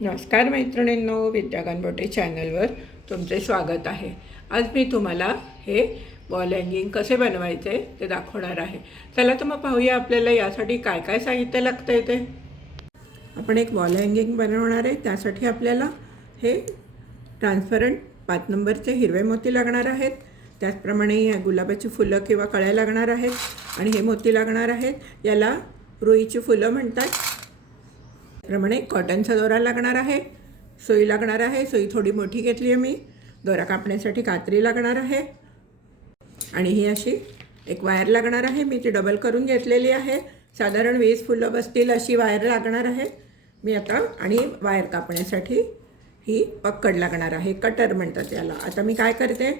नमस्कार मैत्रिणींनो, विद्या गणपटे चॅनलवर तुमचे स्वागत आहे। आज मी तुम्हाला हे वॉल हँगिंग कसे बनवायचे ते दाखवणार आहे। चला तर मग पाहूया आपल्याला यासाठी काय काय साहित्य लागतं ते। आपण एक वॉल हँगिंग बनवणार आहे। त्यासाठी आपल्याला हे ट्रान्सपरंट 5 नंबरचे हिरवे मोती लागणार आहेत। त्याचप्रमाणे या गुलाबाची फुलं किंवा कळ्या लागणार आहेत आणि हे मोती लागणार आहेत। याला रुईची फुलं म्हणतात। प्रमाणे कॉटनचा दोरा लागणार आहे, सुई लागणार आहे। सुई थोडी मोठी घेतली आहे मी। दोरा कापण्यासाठी कात्री लागणार आहे आणि ही अशी एक वायर लागणार आहे। मी ती डबल करून घेतलेली आहे। साधारण 20 फुलं बसतील अशी वायर लागणार आहे मी आता। आणि वायर कापण्यासाठी ही पक्कड लागणार आहे, कटर म्हणतात याला। आता मी काय करते,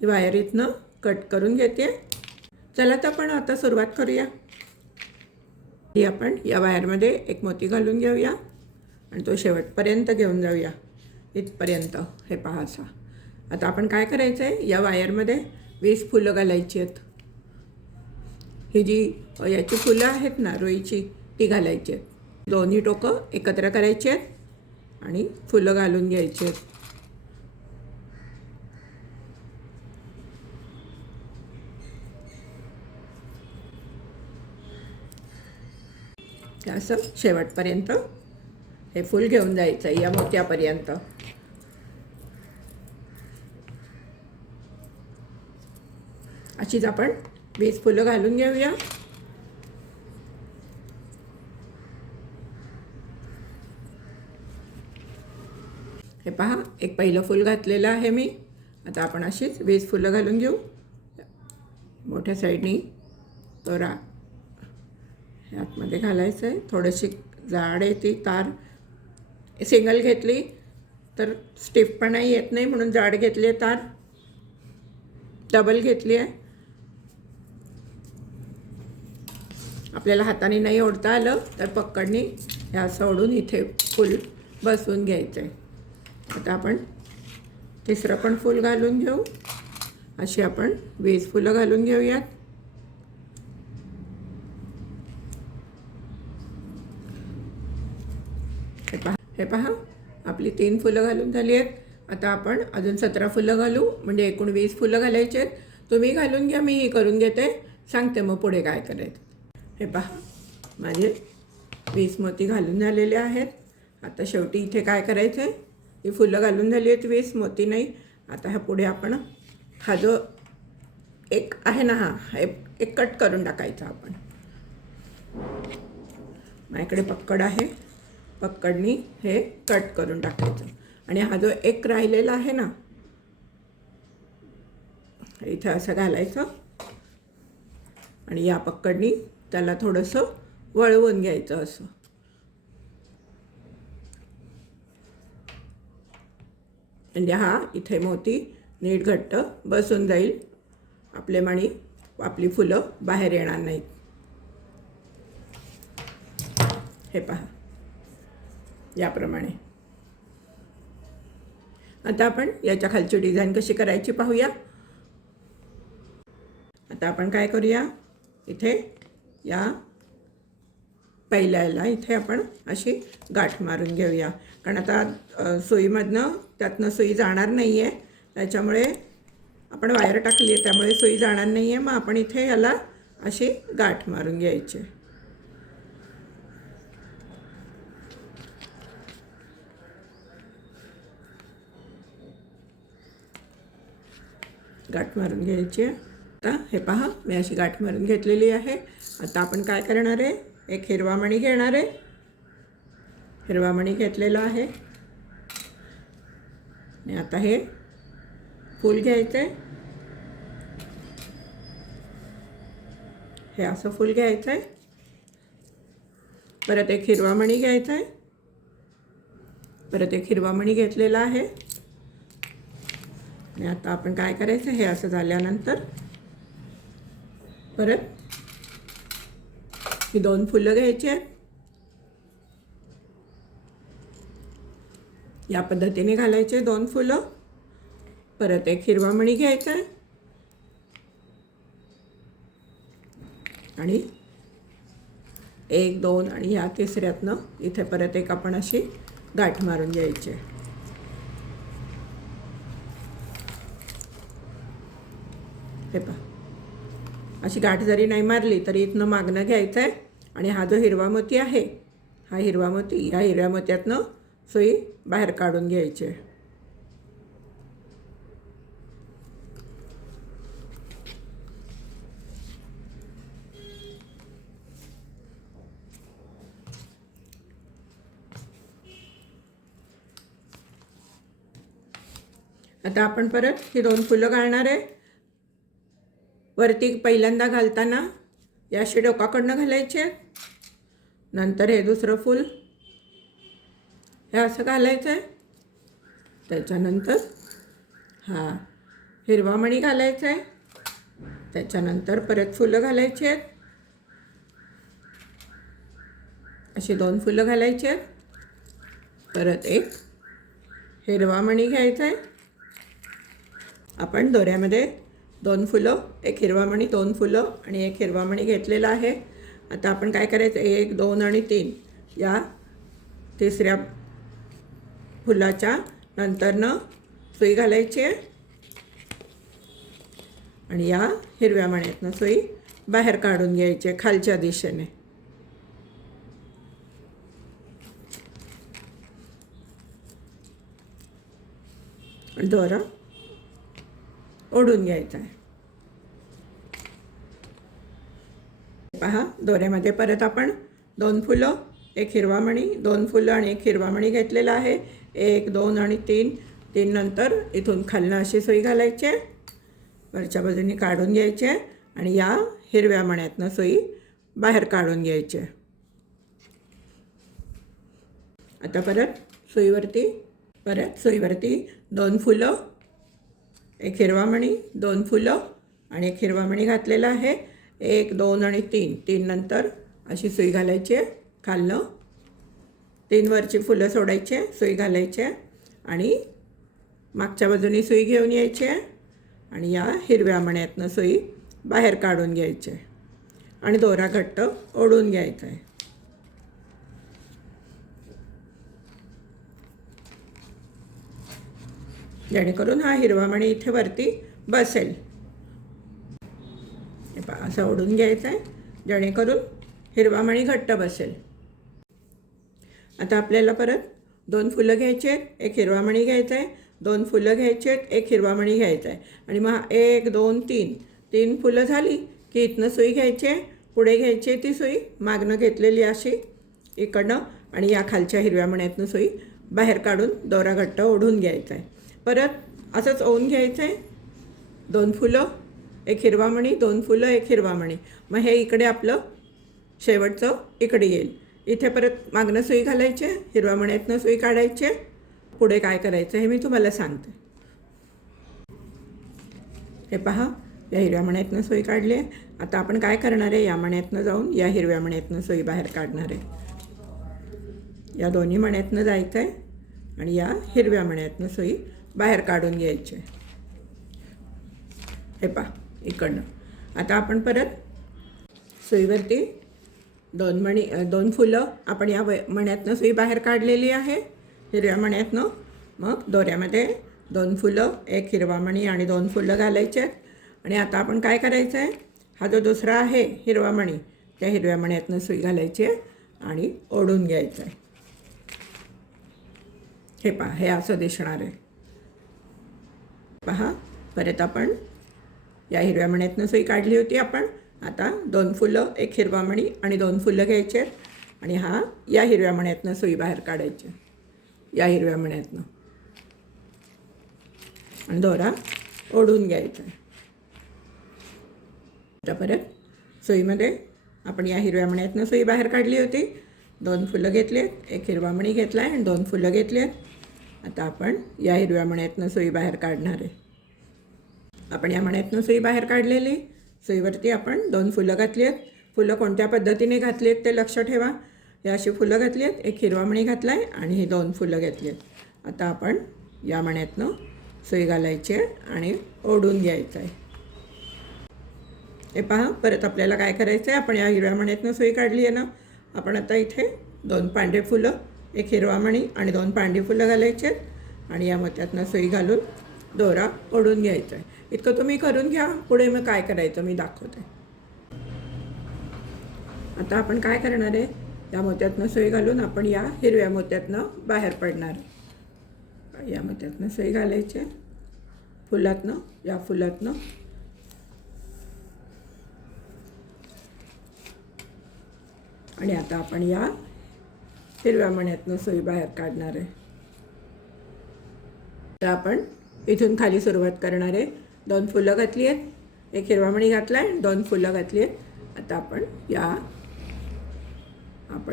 ही वायर इथनं कट करून घेते। चला तर आपण आता सुरुवात करूया। आपण या वायरमध्ये एक मोती घालून घेऊया आणि तो शेवटपर्यंत घेऊन जाऊया, इथपर्यंत। हे पहा असा। आता आपण काय करायचं आहे, या वायरमध्ये 20 फुलं घालायची आहेत। ही जी याची फुलं आहेत ना, रुईची, ती घालायची आहेत। दोन्ही टोकं एकत्र करायची आहेत आणि फुलं घालून घ्यायची आहेत। असं शेवटपर्यंत हे फूल घेऊन जायचं या मोत्यापर्यंत। अशीच आपण 20 फुलं घालून घेऊया। हे पहा, एक पहिलं फूल घातलेलं आहे मी। आता आपण अशीच 20 फुलं घालून घेऊ। मोठ्या साईडनी दोरा आतमध्ये घालायचं आहे। थोडीशी जाड आहे ती तार। सिंगल घेतली तर स्टिफपणा येत नाही, म्हणून जाड घेतली आहे तार। डबल घेतली आहे। आपल्याला हाताने नाही ओढता आलं तर पक्कडनी हे असं ओढून इथे फूल बसवून घ्यायचं आहे। आता आपण तिसरं पण फूल घालून घेऊ। अशी आपण 20 फुलं घालून घेऊयात। हे पहा, आपली 3 फुलं घालून झाली आहेत। आता आपण अजून 17 फुलं घालू, म्हणजे एकूण 20 फुलं घालायची आहेत। तुम्ही घालून घ्या, मी हे करून घेते, सांगते मग पुढे काय करायचं। हे पहा, माझे 20 मोती घालून झालेले आहेत। आता शेवटी इथे काय करायचं आहे, ही फुलं घालून झाली आहेत, 20 मोती नाही। आता ह्या पुढे आपण हा जो एक आहे ना, हा एक कट करून टाकायचा आपण। माझ्याकडे पक्कड आहे, पक्कडनी हे कट करून टाकायचं। आणि हा जो एक राहिलेला आहे ना, इथे असं घालायचं आणि या पक्कडनी त्याला थोडंसं वळवून घ्यायचं असं। म्हणजे हा इथे मोती नीट घट्ट बसून जाईल, आपले मणी, आपली फुलं बाहेर येणार नाहीत। हे पहा, याप्रमाणे। आता आपण याच्या खालची डिझाईन कशी करायची पाहूया। आता आपण काय करूया, इथे या पहिल्याला इथे आपण अशी गाठ मारून घेऊया। कारण आता सुईमधनं त्यातनं सुई जाणार नाही आहे, त्याच्यामुळे आपण वायर टाकली आहे, त्यामुळे सुई जाणार नाही आहे। मग आपण इथे याला अशी गाठ मारून घ्यायची। गाठ मारून घ्यायची। आता हे पहा, मी अशी गाठ मारून घेतलेली आहे। आता आपण काय करणार आहे, एक हिरवा मणी घेणार आहे। हिरवा मणी घेतलेला आहे आणि आता हे फूल घ्यायचं आहे। हे असं फूल घ्यायचं आहे। परत एक हिरवा मणी घ्यायचा आहे। परत एक हिरवा मणी घेतलेला आहे आणि आता आपण काय करायचं, हे असं झाल्यानंतर परत ही 2 फुलं घ्यायची आहेत। या पद्धतीने घालायचे 2 फुलं। परत एक हिरवा मणी घ्यायचा आहे आणि 1 2 आणि या तिसऱ्यातनं इथे परत एक आपण अशी गाठ मारून घ्यायचे. हे पहा, अशी गाठ जरी नाही मारली तरी इथनं मागणं घ्यायचं आहे आणि हा जो हिरवा मोती आहे, हा हिरवा मोती, या हिरव्या मोत्यातनं सुई बाहेर काढून घ्यायची. आता आपण परत ही 2 फुलं घालणार आहे. वरती पहिल्यांदा घालताना या अशी डोकाकडनं घालायचे, नंतर हे दुसरं फूल हे असं घालायचं आहे, त्याच्यानंतर हा हिरवा मणी घालायचा आहे, त्याच्यानंतर परत फुलं घालायची आहेत, अशी 2 फुलं घालायची आहेत, परत एक हिरवा मणी घ्यायचा आहे. आपण दोऱ्यामध्ये 2 फुलं, एक हिरवा मणी, 2 फुलं आणि एक हिरवा मणी घेतलेला आहे. आता आपण काय करायचं, 1 2 आणि 3 या तिसऱ्या फुलाच्या नंतरनं सुई घालायची आहे आणि या हिरव्या मण्यातनं सुई बाहेर काढून घ्यायची आहे खालच्या दिशेने. दोरा ओढून घ्यायचा आहे. पहा, दोऱ्यामध्ये परत आपण 2 फुलं, एक हिरवा मणी, 2 फुलं आणि एक हिरवा मणी घेतलेला आहे. 1 2 आणि 3 नंतर इथून खालनं अशी सुई घालायची आहे, वरच्या बाजूने काढून घ्यायची आहे आणि या हिरव्या मण्यातनं सुई बाहेर काढून घ्यायची आहे. आता परत सुईवरती 2 फुलं, एक हिरवा मणी, 2 फुलं आणि एक हिरवा मणी घातलेला आहे. 1 2 आणि 3 नंतर अशी सुई घालायची आहे खालनं, 3 वरची फुलं सोडायचे, सुई घालायची आणि मागच्या बाजूनी सुई घेऊन यायची आहे आणि या हिरव्या मण्यातनं सुई बाहेर काढून घ्यायची आहे आणि दोरा घट्ट ओढून घ्यायचा आहे. जेणेकरून हा हिरवा मणी इथे वरती बसेल. हे पहा, असं ओढून घ्यायचं आहे जेणेकरून हिरवा मणी घट्ट बसेल. आता आपल्याला परत 2 फुलं घ्यायची आहेत, एक हिरवा मणी घ्यायचा आहे, 2 फुलं घ्यायची आहेत, एक हिरवा मणी घ्यायचा आहे आणि मग 1 2 3 फुलं झाली की इथनं सुई घ्यायची आहे, पुढे घ्यायची आहे ती सुई मागणं घेतलेली अशी इकडनं आणि या खालच्या हिरव्या मण्यातनं सुई बाहेर काढून दोरा घट्ट ओढून घ्यायचा आहे. परत असंच ओढून घ्यायचं आहे. 2 फुलं, एक हिरवा मणी, 2 फुलं, एक हिरवा मणी. मग हे इकडे आपलं शेवटचं इकडे येईल. इथे परत मागणं सुई घालायची, हिरव्या मण्यातनं सुई काढायची. पुढे काय करायचं हे मी तुम्हाला सांगते. हे पहा, या हिरव्या मण्यातनं सुई काढली आहे. आता आपण काय करणार आहे, या मण्यातनं जाऊन या हिरव्या मण्यातनं सुई बाहेर काढणार आहे. या दोन्ही मण्यातनं जायचं आहे आणि या हिरव्या मण्यातनं सुई बाहेर काढून घ्यायची. हे पहा इकडनं. आता आपण परत सुईवरती 2 फुलं आपण या मण्यातनं सुई बाहेर काढलेली आहे हिरव्या मण्यातनं. मग दोऱ्यामध्ये 2 फुलं, एक हिरवा मणी आणि 2 फुलं घालायचे आहेत आणि आता आपण काय करायचं आहे, हा जो दुसरा आहे हिरवा मणी, त्या हिरव्या मण्यातनं सुई घालायची आहे आणि ओढून घ्यायचं आहे. हे पहा, हे असं दिसणार आहे. पहा, परत आपण या हिरव्या मण्यातनं सुई काढली होती आपण. आता 2 फुलं, एक हिरवा मणी आणि 2 फुलं घ्यायचे आहेत आणि हा या हिरव्या मण्यातनं सुई बाहेर काढायची, या हिरव्या मण्यातनं आणि दोरा ओढून घ्यायचा. आता परत सुईमध्ये आपण या हिरव्या मण्यातनं सुई बाहेर काढली होती. 2 फुलं घेतली आहेत, एक हिरवा मणी घेतला आहे आणि 2 फुलं घेतली आहेत. आता आपण या हिरव्या मण्यातनं सुई बाहेर काढणार आहे. आपण या मण्यातनं सुई बाहेर काढलेली. सुईवरती आपण 2 फुलं घातली आहेत. फुलं कोणत्या पद्धतीने घातली आहेत ते लक्ष ठेवा. हे अशी फुलं घातली आहेत, एक हिरवा मणी घातला आहे आणि ही 2 फुलं घेतली आहेत. आता आपण या मण्यातनं सुई घालायची आहे आणि ओढून घ्यायचं आहे. हे पहा, परत आपल्याला काय करायचं आहे, आपण या हिरव्या मण्यातनं सुई काढली आहे ना, आपण आता इथे 2 पांढरे फुलं, एक हिरवा मणी आणि 2 पांढरी फुलं घालायची आहेत आणि या मोत्यातनं सुई घालून दोरा ओढून घ्यायचा आहे. इतकं तुम्ही करून घ्या. पुढे मग काय करायचं मी दाखवते. आता आपण काय करणार आहे, या मोत्यातनं सुई घालून आपण या हिरव्या मोत्यातनं बाहेर पडणार आहे. या मोत्यातनं सुई घालायची फुलातनं, या फुलातनं आणि आता आपण या हिरव्या मण्यातनं सुई बाहेर काढणार आहे. तर आपण इथून खाली सुरुवात करणार आहे. 2 फुलं घातली आहेत, एक हिरवा मणी घातला आहे, 2 फुलं घातली आहेत. आता आपण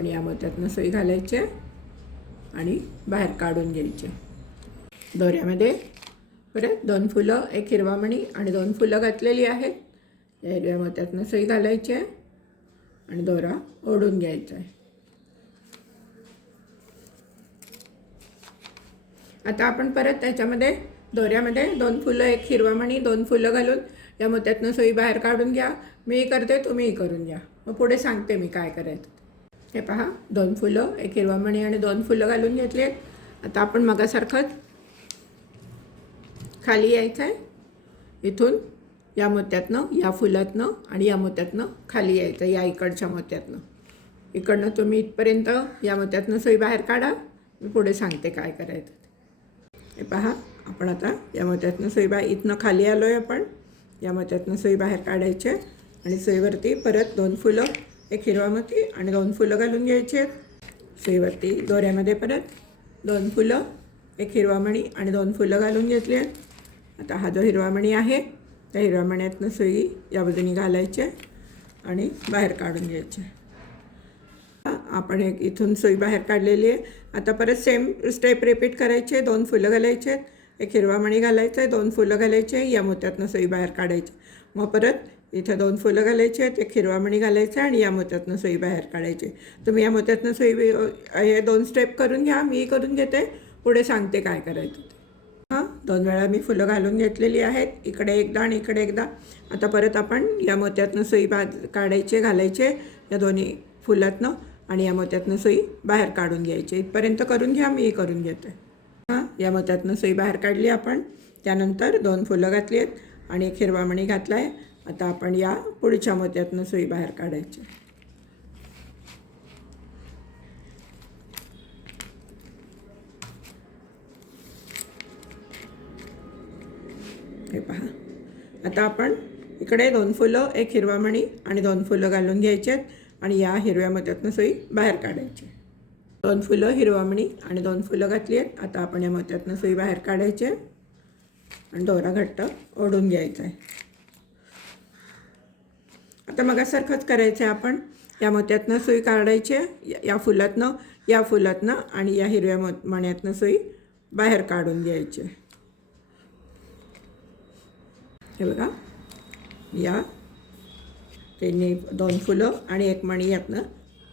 या मोत्यातनं सुई घालायची आणि बाहेर काढून घ्यायचे. दोऱ्यामध्ये परत 2 फुलं, एक हिरवा मणी आणि 2 फुलं घातलेली आहेत. या हिरव्या मोत्यातनं सुई घालायची आणि दोरा ओढून घ्यायचा आहे. आता आपण परत त्याच्यामध्ये दोऱ्यामध्ये 2 फुलं, एक हिरवा मणी, 2 फुलं घालून या मोत्यातनं सुई बाहेर काढून घ्या. मी करते, तुम्हीही करून घ्या. मग पुढे सांगते मी काय करायचं. हे पहा, 2 फुलं, एक हिरवा मणी आणि 2 फुलं घालून घेतले. आता आपण मगासारखंच खाली यायचं आहे. इथून या मोत्यातनं, या फुलातनं आणि या मोत्यातनं खाली यायचं. या इकडच्या मोत्यातनं, इकडनं तुम्ही इथपर्यंत या मोत्यातनं सुई बाहेर काढा. मी पुढे सांगते काय करायचं. हे पहा, आपण आता या मोत्यातनं सुई इथनं खाली आलो आहे. आपण या मोत्यातनं सुई बाहेर काढायची आणि सुईवरती परत 2 फुलं, एक हिरवा मोती आणि 2 फुलं घालून घ्यायची आहेत. सुईवरती दोऱ्यामध्ये परत 2 फुलं, एक हिरवा मणी आणि 2 फुलं घालून घेतली आहेत. आता हा जो हिरवा मणी आहे, त्या हिरव्या मण्यातनं सुई या बाजूने घालायची आणि बाहेर काढून घ्यायची. आपण इथून सुई बाहेर काढलेली आहे. आता परत सेम स्टेप रिपीट करायचे. 2 फुलं घालायचे, एक हिरवा मणी घालायचं आहे, 2 फुलं घालायचे, या मोत्यातनं सुई बाहेर काढायची. मग परत इथं 2 फुलं घालायचे आहेत, एक हिरवा मणी घालायचा आणि या मोत्यातनं सुई बाहेर काढायची. तुम्ही या मोत्यातनं सुई हे 2 स्टेप करून घ्या. मी करून घेते, पुढे सांगते काय करायचं ते. 2 वेळा मी फुलं घालून घेतलेली आहेत, इकडे एकदा आणि इकडे एकदा. आता परत आपण या मोत्यातनं सुई काढायचे, घालायचे या दोन्ही फुलातनं आणि या मोत्यातनं सुई बाहेर काढून घ्यायची. इथपर्यंत करून घ्या, मी करून घेते. या मोत्यातनं सुई बाहेर काढली आपण. त्यानंतर 2 फुलं घातली आहेत आणि एक हिरवा मणी घातला आहे. आता आपण या पुढच्या मोत्यातनं सुई बाहेर काढायची. हे पहा, आता आपण इकडे 2 फुलं, एक हिरवा मणी आणि 2 फुलं घालून घ्यायचे आहेत आणि या हिरव्या मोत्यातनं सुई बाहेर काढायची. 2 फुलं, हिरवा मणी आणि 2 फुलं घातली आहेत. आता आपण या मोत्यातनं सुई बाहेर काढायची आणि दोरा घट्ट ओढून घ्यायचा आहे. आता मगासारखंच करायचं आहे. आपण या मोत्यातनं सुई काढायची, या फुलातनं आणि या हिरव्या मण्यातनं सुई बाहेर काढून घ्यायची. हे बघा, या त्यांनी 2 फुलं आणि एक मणी यातनं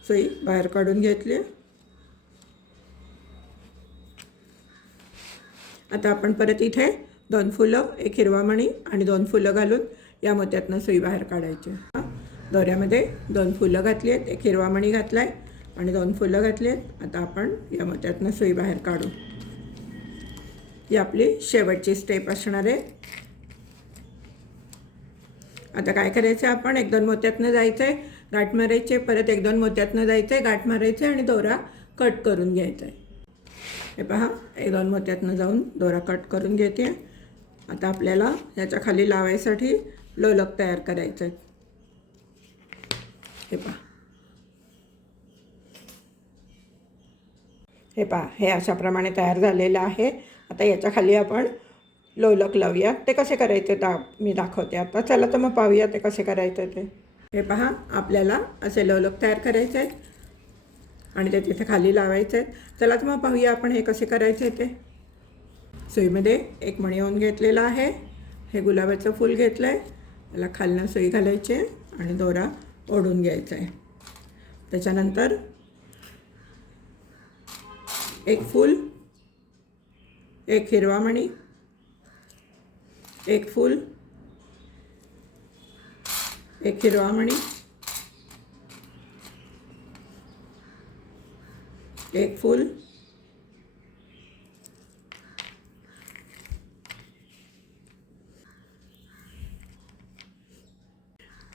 सुई बाहेर काढून घेतली. आता आपण परत इथे 2 फुलं, एक हिरवा मणी आणि 2 फुलं घालून या मोत्यातनं सुई बाहेर काढायची. दोऱ्यामध्ये 2 फुलं घातली आहेत, एक हिरवा मणी घातला आहे आणि 2 फुलं घातली आहेत. आता आपण या मोत्यातनं सुई बाहेर काढू. ही आपली शेवटची स्टेप असणार आहे. आता काय करायचं आहे, आपण 1-2 मोत्यातनं जायचं आहे, गाठ मारायचे, परत 1-2 मोत्यातनं जायचं आहे, गाठ मारायचे आणि दोरा कट करून घ्यायचा आहे. हे पहा, 1-2 मोत्यातनं जाऊन दोरा कट करून घेते. आता आपल्याला याच्या खाली लावायसाठी लोलक तयार करायचं आहे. हे पहा, हे अशाप्रमाणे तयार झालेलं आहे. आता याच्या खाली आपण लोलक लावूया. ते कसे करायचे मी दाखवते आता. चला तर मग पाहूया ते कसे करायचं ते. हे पहा, आपल्याला असे लोलक तयार करायचे आहेत आणि ते तिथे खाली लावायचे आहेत. चला तर मग पाहूया आपण हे कसे करायचे ते. सुईमध्ये एक मणी ओवून घेतलेला आहे. हे गुलाबाचं फूल घेतलं आहे. त्याला खालनं सुई घालायची आणि दोरा ओढून घ्यायचा आहे. त्याच्यानंतर एक फूल, एक हिरवा मणी, एक फूल, एक हिरवा मणी, एक फूल,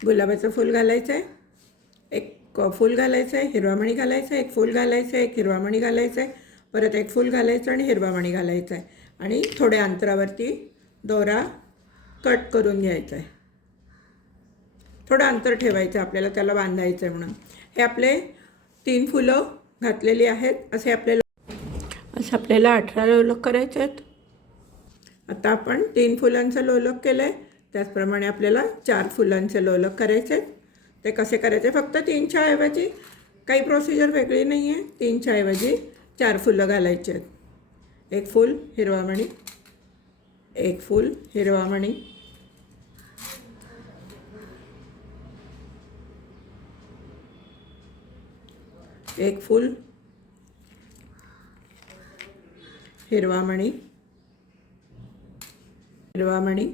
गुलाबाचं फूल घालायचं आहे, एक फूल घालायचं आहे, हिरवा मणी घालायचं आहे, एक फूल घालायचं आहे, एक हिरवा मणी घालायचं आहे, परत एक फूल घालायचं आणि हिरवा मणी घालायचा आहे आणि थोड्या अंतरावरती दोरा कट करून घ्यायचा आहे. थोडं अंतर ठेवायचं आपल्याला, त्याला बांधायचं आहे म्हणून. हे आपले 3 फुलं घातलेली आहेत. असे आपल्याला 18 लोलक करायचे आहेत. आता आपण 3 फुलांचं लोलक केलं आहे, त्याचप्रमाणे आपल्याला 4 फुलांचे लोलक करायचे आहेत. ते कसे करायचे? फक्त 3च्या ऐवजी काही प्रोसिजर वेगळी नाही आहे. 3च्या ऐवजी 4 फुलं घालायची आहेत. एक फूल हिरवा मणी, एक फूल हिरवा मणी, एक फूल हिरवा मणी, हिरवा मणी,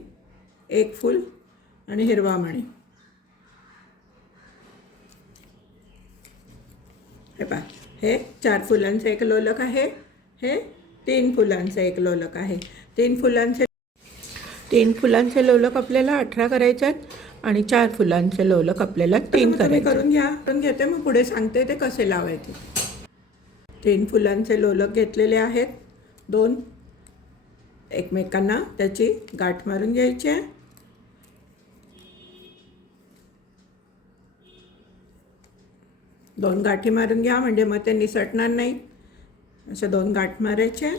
एक फूल आणि हिरवा मणी. हे पहा, हे 4 फुलांचं एक लोलक आहे. हे 3 फुलांचं एक लोलक आहे. 3 फुलांचे लोलक आपल्याला 18 करायचे आहेत आणि 4 फुलांचे लोलक आपल्याला 3 करायचे. करून घेते, मग पुढे सांगते ते कसे लावायचे. 3 फुलांचे लोलक घेतलेले आहेत. 2 एकमेकांना त्याची गाठ मारून घ्यायची आहे. दोन गाठी मारून घ्या, म्हणजे मग ते निसटणार नाही. अशा 2 गाठ मारायच्या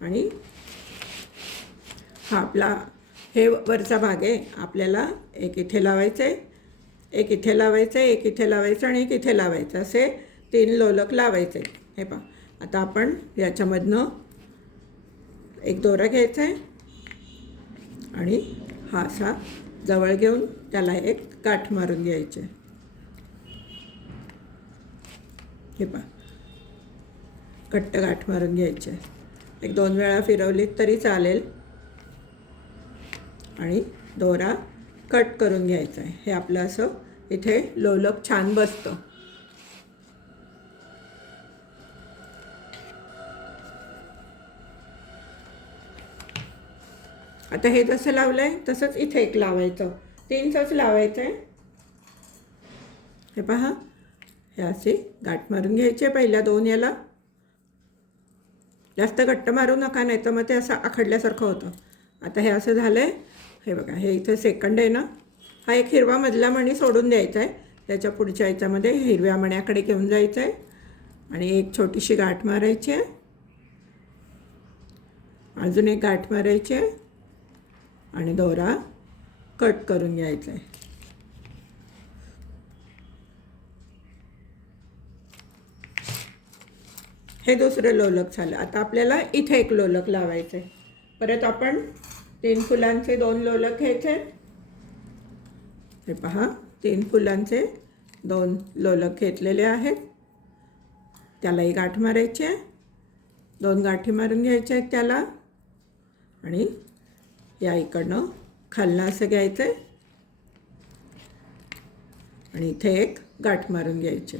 आणि हा आपला हे वरचा भाग आहे. आपल्याला एक इथे लावायचं आहे, एक इथे लावायचं आहे, एक इथे लावायचं आणि एक इथे लावायचं. असे 3 लोलक लावायचे. हे पहा, आता आपण याच्यामधनं एक दोरा घ्यायचा आहे आणि हा असा जवळ घेऊन त्याला एक गाठ मारून घ्यायची. हे पहा, घट्ट गाठ मारून घ्यायची. 1-2 वेळा फिरवलीत तरी चालेल आणि दोरा कट करून घ्यायचा आहे. हे आपलं असं इथे लोलक छान बसतं. आता हे जसं लावलं आहे तसंच इथे एक लावायचं. 3च लावायचं आहे. हे पहा, हे असे गाठ मारून घ्यायचे. पहिल्या 2 याला जास्त घट्ट मारू नका, नाही तर मग ते असं आखडल्यासारखं होतं. आता हे असं झालं आहे. हे बघा, हे इथं सेकंड आहे ना, हा एक हिरवा मधला मणी सोडून द्यायचा आहे. त्याच्या पुढच्या याच्यामध्ये हिरव्या मण्याकडे घेऊन जायचं आहे आणि एक छोटीशी गाठ मारायची आहे. अजून एक गाठ मारायची आहे आणि दोरा कट करून घ्यायचा आहे. हे दुसरं लोलक झालं. आता आपल्याला इथे एक लोलक लावायचं आहे. परत आपण 3 फुलांचे 2 लोलक घ्यायचे. हे पहा, 3 फुलांचे 2 लोलक घेतलेले आहेत. त्यालाही गाठ मारायची आहे. 2 गाठी मारून घ्यायच्या आहेत त्याला आणि या इकडनं खालनं असं घ्यायचं आहे आणि इथे एक गाठ मारून घ्यायची.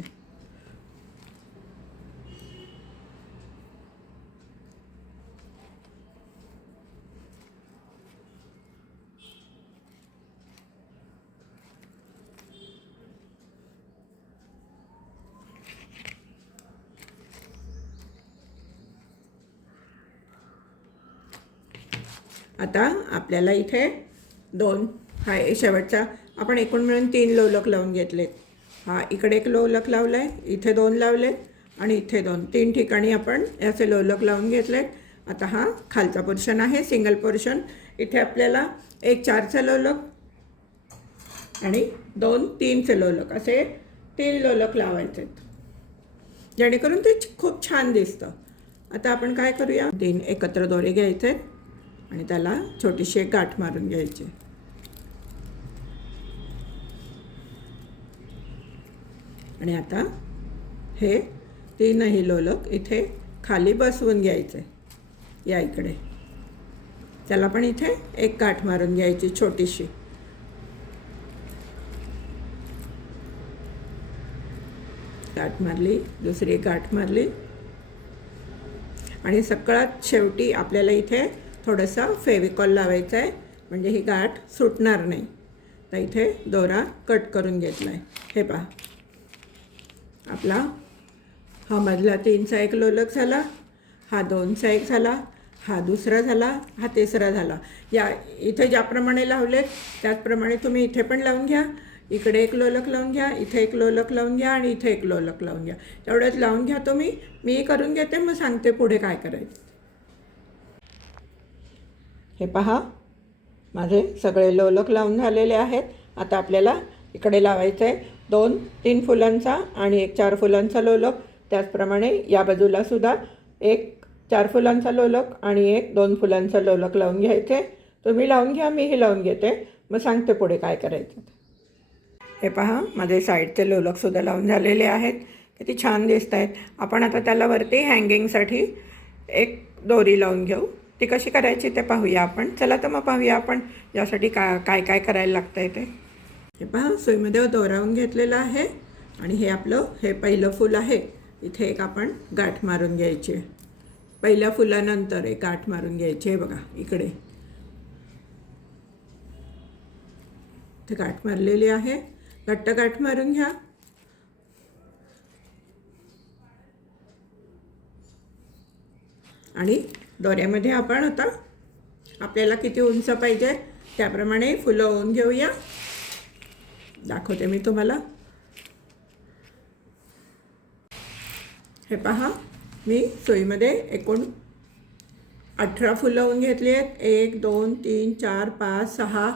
आता आपल्याला इथे 2 हा शेवटचा आपण एकूण मिळून 3 लोलक लावून घेतलेत. हा इकडे एक लोलक लावला आहे, इथे 2 लावलेत आणि इथे 2. 3 ठिकाणी आपण याचे लोलक लावून घेतलेत. आता हा खालचा पोर्शन आहे, सिंगल पोर्शन. इथे आपल्याला एक 4चं लोलक आणि 2 3चे लोलक, असे 3 लोलक लावायचे आहेत, जेणेकरून ते खूप छान दिसतं. आता आपण काय करूया, 3 एकत्र दोरे घ्यायचे आहेत आणि त्याला छोटीशी एक गाठ मारून घ्यायची. आणि आता हे 3ही लोलक इथे खाली बसवून घ्यायचे. या इकडे त्याला पण इथे एक गाठ मारून घ्यायची छोटीशी. गाठ मारली, दुसरी गाठ मारली आणि सगळ्यात शेवटी आपल्याला इथे थोडंसं फेविकॉल लावायचं आहे, म्हणजे ही गाठ सुटणार नाही. तर इथे दोरा कट करून घेतला आहे. हे पहा, आपला हा मधला 3चा एक लोलक झाला, हा 2चा एक झाला, हा दुसरा झाला, हा तिसरा झाला. या इथे ज्याप्रमाणे लावलेत त्याचप्रमाणे तुम्ही इथे पण लावून घ्या. इकडे एक लोलक लावून घ्या, इथे एक लोलक लावून घ्या आणि इथे एक लोलक लावून घ्या. तेवढंच लावून घ्या तुम्ही. मी करून घेते, मग सांगते पुढे काय करायचं. हे पहा, माझे सगळे लोलक लावून झालेले आहेत. आता आपल्याला इकडे लावायचं आहे 2-3 फुलांचा आणि एक 4 फुलांचा लोलक. त्याचप्रमाणे या बाजूलासुद्धा एक 4 फुलांचा लोलक आणि एक 2 फुलांचा लोलक लावून घ्यायचे. तुम्ही लावून घ्या, मीही लावून घेते, मग सांगते पुढे काय करायचं. हे पहा, माझे साईडचे लोलकसुद्धा लावून झालेले आहेत. किती छान दिसत आहेत. आपण आता त्याला वरती हँगिंगसाठी एक दोरी लावून घेऊ. ती कशी करायची ते पाहूया आपण. चला तर मग पाहूया आपण यासाठी काय काय करायला लागतं आहे ते. हे पहा, सुईमध्ये दोरावून घेतलेलं आहे आणि हे आपलं हे पहिलं फूल आहे. इथे एक आपण गाठ मारून घ्यायची आहे. पहिल्या फुलानंतर एक गाठ मारून घ्यायची आहे. बघा इकडे इथे गाठ मारलेली आहे. घट्ट गाठ मारून घ्या. आणि दोऱ्यामध्ये आपण आता आपल्याला किती उंच पाहिजे त्याप्रमाणे फुलं ओवून घेऊया. दाखवते मी तुम्हाला. हे पहा, मी सुईमध्ये एकूण 18 फुलं ओवून घेतली आहेत. 1 2 3 4 5 6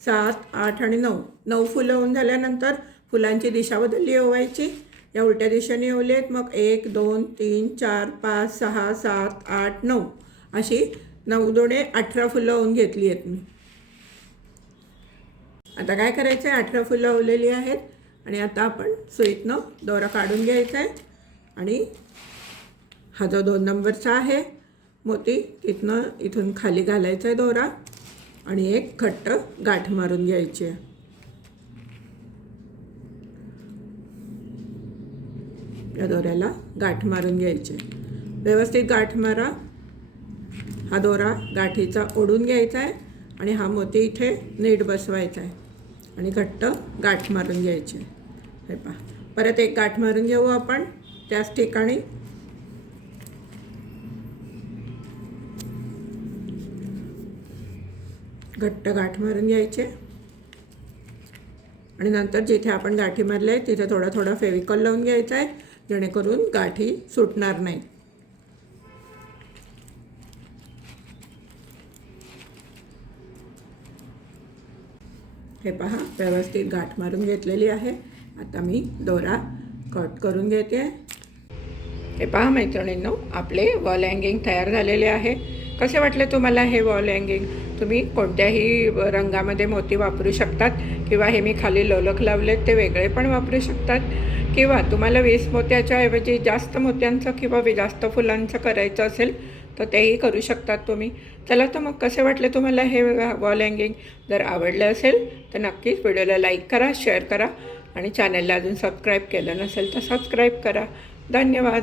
7 8 आणि 9 फुलं ओवून झाल्यानंतर फुलांची दिशा बदलली ओवायची. या उलट्या दिशेने ओवले आहेत. मग 1 2 3 4 5 6 7 8 9 अशी 9 दुणे 18 फुलं ओवून घेतली आहेत मी. आता काय करायचं आहे, 18 फुलं ओवलेली आहेत आणि आता आपण सुईतनं दोरा काढून घ्यायचा आहे आणि हा जो 2 नंबरचा आहे मोती इथून खाली घालायचा आहे दोरा आणि एक घट्ट गाठ मारून घ्यायची आहे. या दोऱ्याला गाठ मारून घ्यायची. व्यवस्थित गाठ मारा. हा दोरा गाठीचा ओढून घ्यायचा आहे आणि हा मोती इथे नीट बसवायचा आहे आणि घट्ट गाठ मारून घ्यायची. हे पहा, परत एक गाठ मारून घेऊ आपण त्याच ठिकाणी. घट्ट गाठ मारून घ्यायचे आणि नंतर जिथे आपण गाठी मारल्या आहेत तिथे थोडा थोडा फेविकॉल लावून घ्यायचा आहे, जेणेकरून गाठी सुटणार नाही. हे पहा, व्यवस्थित गाठ मारून घेतलेली आहे. आता मी दोरा कट करून घेते. हे पहा मैत्रिणींनो, आपले वॉल हँगिंग तयार झालेले आहे. कसे वाटले तुम्हाला हे वॉल हँगिंग? तुम्ही कोणत्याही रंगामध्ये मोती वापरू शकतात किंवा हे मी खाली लोलक लावलेत ते वेगळे पण वापरू शकतात, किंवा तुम्हाला 20 मोत्याच्या ऐवजी जास्त मोत्यांचं किंवा जास्त फुलांचं करायचं असेल तर तेही करू शकतात तुम्ही. चला तर मग कसे वाटले तुम्हाला हे वॉल हँगिंग? जर आवडलं असेल तर नक्कीच व्हिडिओला लाईक करा, शेअर करा आणि चॅनलला अजून सबस्क्राईब केलं नसेल तर सबस्क्राईब करा. धन्यवाद.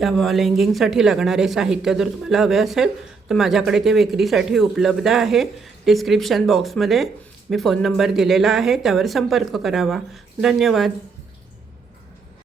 या वॉल हँगिंगसाठी लागणारे साहित्य जर तुम्हाला हवे असेल तर माझ्याकडे ते विक्रीसाठी उपलब्ध आहे. डिस्क्रिप्शन बॉक्समध्ये मी फोन नंबर दिलेला आहे, त्यावर संपर्क करावा. धन्यवाद.